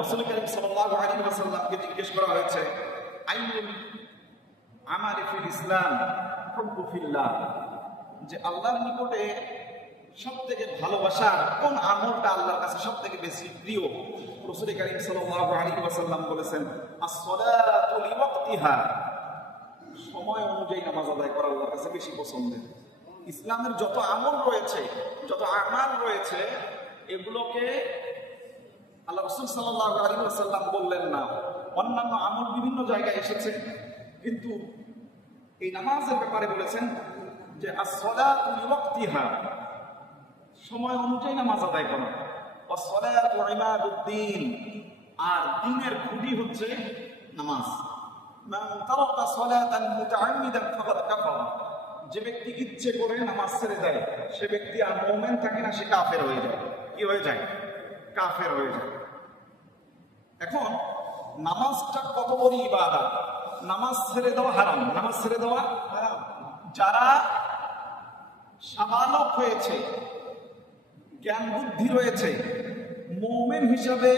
রাসূল করিম সাল্লাল্লাহু আলাইহি ওয়াসাল্লামকে জিজ্ঞেস করা হয়েছে আইনুল আমারি ফিল ইসলাম ফিল্লাহ? যে আল্লাহর নিকটে সব থেকে ভালোবাসার কোন আমলটা আল্লাহর কাছে সব থেকে বেশি প্রিয়? রসুল করিম সাল্লাল্লাহু আলাইহি ওয়াসাল্লাম বলেছেন লিওয়াক্তিহা। সময় অনুযায়ী নামাজ আদায় করা আল্লাহর কাছে বেশি পছন্দের। ইসলামের যত আমল রয়েছে, যত আমাল রয়েছে, এগুলোকে আল্লাহ রসুল সাল্লাহ আলী সাল্লাম বললেন, না, অন্যান্য আমল বিভিন্ন জায়গায় এসেছে, কিন্তু এই নামাজের ব্যাপারে বলেছেন যে আসলাতু লিওয়াক্তিহা, সময় অনুযায়ী নামাজ আদায় করা। আসসালাতু ইমাদুদ্দিন আর দিনের খুঁটি হচ্ছে নামাজ। যে ব্যক্তি ইচ্ছে করে নামাজ ছেড়ে দেয়, সে ব্যক্তি আর মুমিন থাকে না, সে কাফের হয়ে যায়। কি হয়ে যায়? কাফের হয়ে যায়। এখন নামাজটা কত বড় ইবাদত? নামাজ ছেড়ে দেওয়া হারাম। নামাজ ছেড়ে দেওয়া হারাম। যারা সাবালক হয়েছে, জ্ঞান বুদ্ধি রয়েছে, মোমেন হিসাবে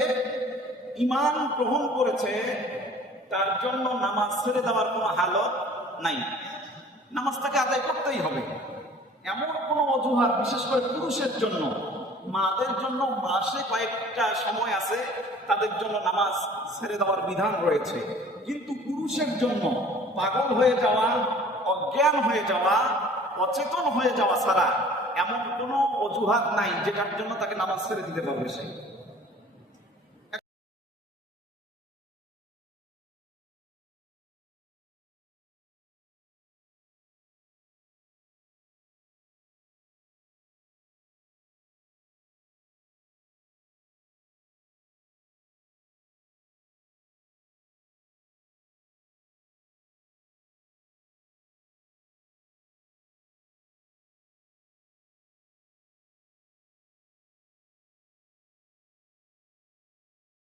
ইমান গ্রহণ করেছে, তার জন্য নামাজ ছেড়ে দেওয়ার কোনো হালত নাই। নামাজটাকে আদায় করতেই হবে। এমন কোনো অজুহাত, বিশেষ করে পুরুষের জন্য মাদের জন্য মাসে কয়েকটা সময় আছে, তাদের জন্য নামাজ ছেড়ে দেওয়ার বিধান রয়েছে। কিন্তু পুরুষের জন্য পাগল হয়ে যাওয়া, অজ্ঞান হয়ে যাওয়া, অচেতন হয়ে যাওয়া ছাড়া এমন কোনো অজুহাত নাই যেটার জন্য তাকে নামাজ ছেড়ে দিতে পারবে সে।